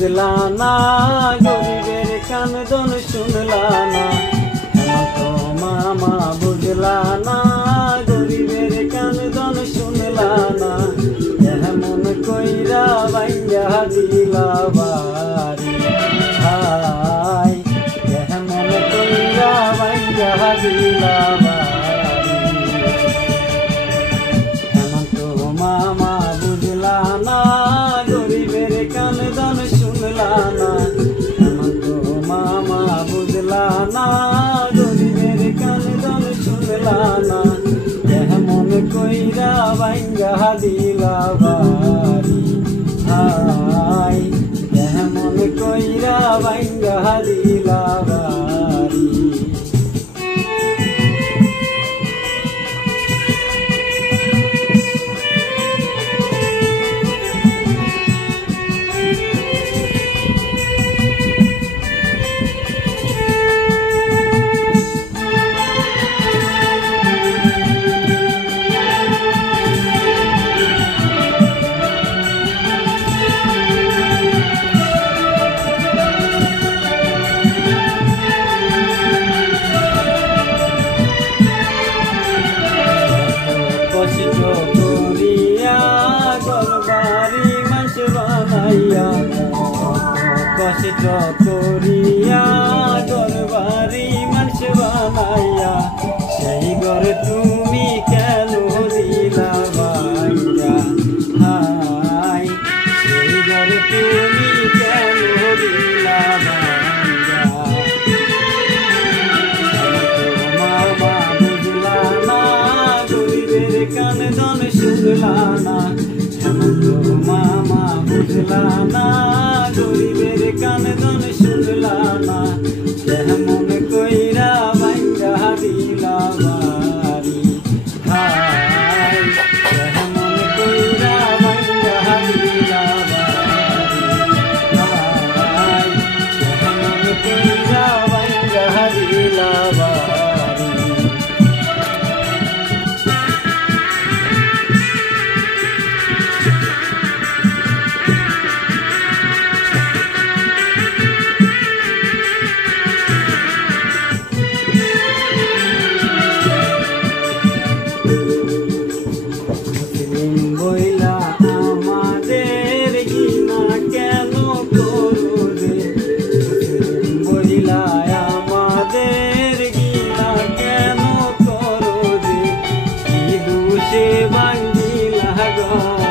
বুঝলা না গরিবের কান্দন শুনলা না হেমন্ত মামা বুঝলা না গরিবের কান্দন শুনলা না এমন কইরা ভাঙ্গা দিলা বাড়ি হাই এমন কইরা ভাঙ্গা দিলা বাড়ি হেমন্ত মামা বুঝলা না গরিবের কান্দন শুনলা না হেমন্ত মামা বুঝলা না গরিবের কান্দন শুনলা না এমন কইরা ভাঙ্গা দিলা বাড়ি হাই এমন কইরা ভাঙ্গা দিলা বাড়ি কষ্ট করিয়া ঘরবাড়ি মানুষ বানাইয়া সেই ঘর তুমি কেন দিলা ভাঙ্গা হাই সেই ঘর তুমি কেন দিলা ভাঙ্গা মামা বুঝলা না গরিবের কান্দন শুনলা না হেমন্ত মামা বুঝলা না গরিবের কান্দন শুনলা না কেমন কইরা ভাঙ্গা দিলা বাড়ি হাই কেমন কইরা ভাঙ্গা দিলা বাড়ি হাই কেমন কইরা ভাঙ্গা দিলা বাড়ি বইলা আমাদের গিনা কেন করো রে বইলা আমাদের গিনা কেন করো রে কি দুষে ভাঙ্গিলা গো